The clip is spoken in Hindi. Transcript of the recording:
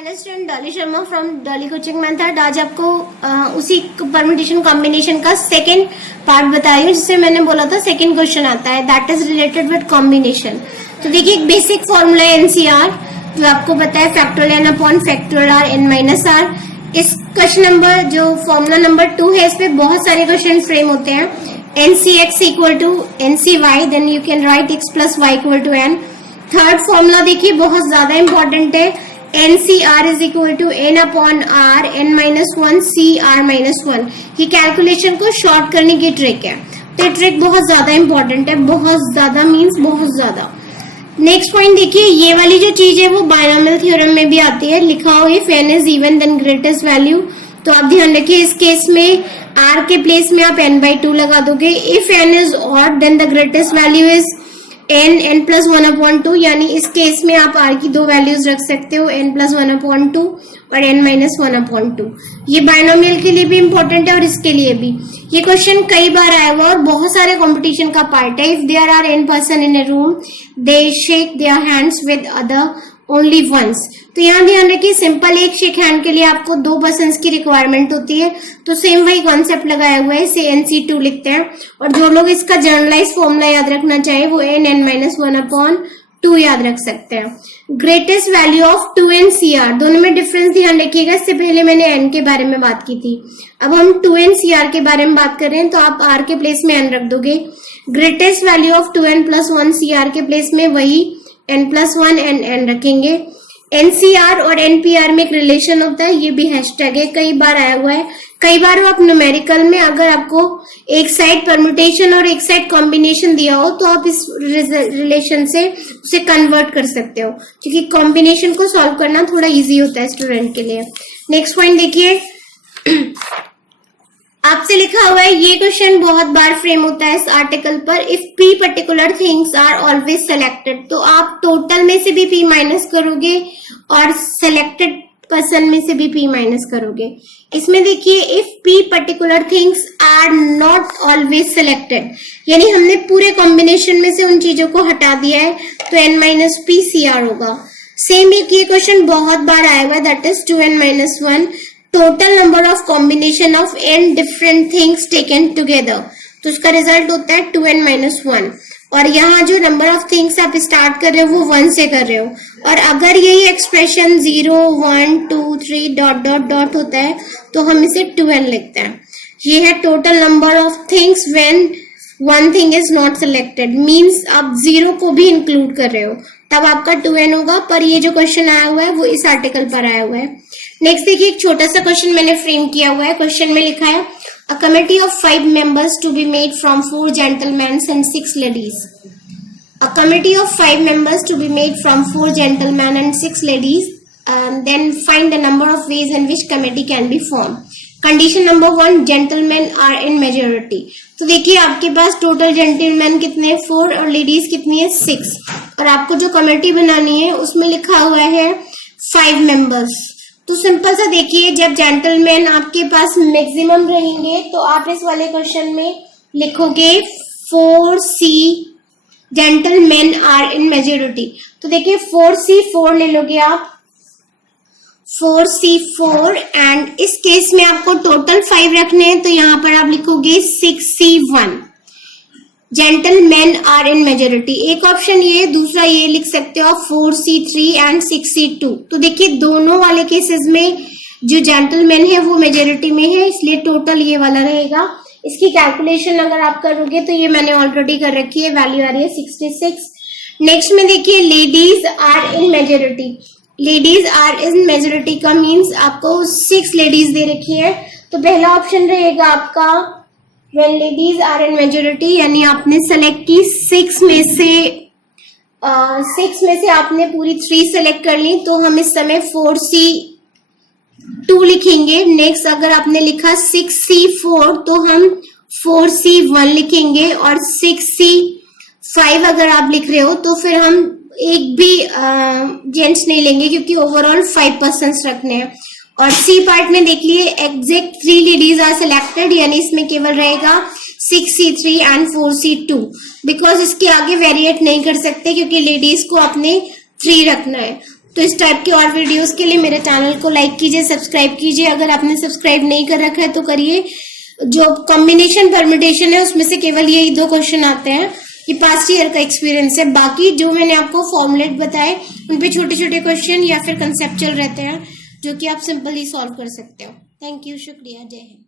Hello student, Dolly Sharma from Dolly coaching method. आज आपको उसी परम्यूटेशन कॉम्बिनेशन का सेकंड पार्ट बता रही हूँ, जिससे मैंने बोला था सेकंड क्वेश्चन आता है, that is related with combination. तो देखिए, एक बेसिक फॉर्मूला है एनसीआर जो आपको पता है, factorial n upon factorial r n minus r. इस क्वेश्चन नंबर जो फॉर्मूला नंबर 2 है, इस पे बहुत सारे क्वेश्चन फ्रेम होते हैं। N C x equal to n C y, then you can write x plus y equal to n. Third formula देखिए, बहुत ज्यादा इंपॉर्टेंट है, NCR is equal to n upon r n minus 1 CR minus 1। ये कैलकुलेशन को शॉर्ट करने की ट्रिक है, तो ये ट्रिक बहुत ज्यादा इंपॉर्टेंट है, बहुत ज्यादा मीन्स बहुत ज्यादा। नेक्स्ट पॉइंट देखिए, ये वाली जो चीज है वो बायनोमियल थ्योरम में भी आती है, लिखा हो if n is even then greatest value। तो आप ध्यान रखिए, इस केस में r के प्लेस में आप n/2 लगा दोगे। If n is odd then the greatest value is n plus 1/2, यानी इस केस में आप r की दो वैल्यूज रख सकते हो, n प्लस 1/2 और n माइनस 1/2। ये बायनोमियल के लिए भी इंपॉर्टेंट है और इसके लिए भी। ये क्वेश्चन कई बार आया हुआ और बहुत सारे कंपटीशन का पार्ट है। If there are n person in a room, they shake their hands with other only once. तो यहाँ ध्यान रखिए, सिंपल एक शेक हैंड के लिए आपको 2 पर्सन की रिक्वायरमेंट होती है, तो सेम वही कॉन्सेप्ट लगाया हुआ है, इसे NC2 लिखते हैं। और जो लोग इसका जनरलाइज फॉर्मूला याद रखना चाहे वो n माइनस 1/2 याद रख सकते हैं। ग्रेटेस्ट वैल्यू ऑफ 2NCR, दोनों में डिफरेंस ध्यान रखिएगा। इससे पहले मैंने n के बारे में बात की थी, अब हम 2NCR के बारे में बात कर रहे हैं, तो आप r के प्लेस में n रख दोगे। Greatest value of 2n plus 1 CR के प्लेस में वही n प्लस 1 n रखेंगे। NCR और NPR में एक रिलेशन होता है, ये भी हैशटैग है, कई बार आया हुआ है। कई बार वो आप न्यूमेरिकल में अगर आपको एक साइड परम्यूटेशन और एक साइड कॉम्बिनेशन दिया हो, तो आप इस रिलेशन से उसे कन्वर्ट कर सकते हो, क्योंकि कॉम्बिनेशन को सॉल्व करना थोड़ा इजी होता है स्टूडेंट के लिए। नेक्स्ट पॉइंट देखिए, आपसे लिखा हुआ है, ये क्वेश्चन बहुत बार फ्रेम होता है इस आर्टिकल पर। If P particular things are always selected, तो आप टोटल में से भी P माइनस करोगे और सेलेक्टेड पर्सन में से भी P माइनस करोगे। इसमें देखिए, if P particular things are not always selected, यानी हमने पूरे कॉम्बिनेशन में से उन चीजों को हटा दिया है, तो n माइनस P CR होगा। सेम एक ये क्वेश्चन बहुत बार आया हुआ है, that is 2n minus 1 total number of combination of n different things taken together, तो उसका रिजल्ट होता है 2n माइनस 1। और यहाँ जो नंबर ऑफ थिंग्स आप स्टार्ट कर रहे हो वो 1 से कर रहे हो, और अगर यही एक्सप्रेशन 0 1 2 3 डॉट डॉट डॉट होता है, तो हम इसे 2n लिखते हैं। ये है total number of things when one thing is not selected, means आप 0 को भी इंक्लूड कर रहे हो, तब आपका 2n होगा। पर ये जो क्वेश्चन आया हुआ है वो इस आर्टिकल पर आया हुआ है। नेक्स्ट देखिए, एक छोटा सा क्वेश्चन मैंने फ्रेम किया हुआ है। क्वेश्चन में लिखा है, a committee of 5 members to be made from 4 gentlemen and 6 ladies. A committee of 5 members to be made from 4 gentlemen and 6 ladies. Then find the number of ways in which committee can be formed. Condition number 1, gentlemen are in majority. तो देखिए, आपके पास टोटल जेंटलमैन कितने 4 और लेडीज कितनी है 6, और आपको जो कमेटी बनानी है उसमें लिखा हुआ है 5 members। तो सिंपल सा देखिए, जब जेंटलमैन आपके पास मैक्सिमम रहेंगे, तो आप इस वाले क्वेश्चन में लिखोगे 4C gentleman are in majority. तो देखिए, 4C4 ले लोगे आप, 4C4, एंड इस केस में आपको टोटल 5 रखने हैं, तो यहाँ पर आप लिखोगे 6C1 gentleman are in majority. एक ऑप्शन ये, दूसरा ये लिख सकते हो आप 4C3 एंड 6C2। तो देखिए, दोनों वाले केसेस में जो जेंटलमैन है वो मेजोरिटी में है, इसलिए टोटल ये वाला रहेगा। इसकी कैलकुलेशन अगर आप करोगे तो ये मैंने ऑलरेडी कर रखी है, वैल्यू आ रही है 66। नेक्स्ट में देखिए, ladies are in majority. Ladies are in majority का मीन्स आपको 6 लेडीज दे रखी है, तो पहला ऑप्शन रहेगा आपका when ladies are in majority, यानी आपने सेलेक्ट की 6 में से आपने पूरी 3 सेलेक्ट कर ली, तो हम इस समय 4C2 लिखेंगे। नेक्स्ट अगर आपने लिखा 6C4, तो हम 4C1 लिखेंगे, और 6C5 अगर आप लिख रहे हो तो फिर हम एक भी जेंट्स नहीं लेंगे, क्योंकि ओवरऑल 5 पर्सन्स रखने हैं। और सी पार्ट में देख लिए, एग्जैक्ट 3 लेडीज आर सिलेक्टेड, यानी इसमें केवल रहेगा 6C3 एंड 4C2, बिकॉज इसके आगे वेरिएट नहीं कर सकते, क्योंकि लेडीज को अपने 3 रखना है। तो इस टाइप के और वीडियोस के लिए मेरे चैनल को लाइक कीजिए, सब्सक्राइब कीजिए। अगर आपने सब्सक्राइब नहीं कर रखा है तो करिए। जो कॉम्बिनेशन परम्यूटेशन है उसमें से केवल यही 2 क्वेश्चन आते हैं। ये पास्ट ईयर का एक्सपीरियंस है। बाकी जो मैंने आपको फॉर्मुलेट बताए उन पे छोटे छोटे क्वेश्चन या फिर कंसेप्चुअल रहते हैं जो कि आप सिंपली सॉल्व कर सकते हो। थैंक यू, शुक्रिया, जय हिंद।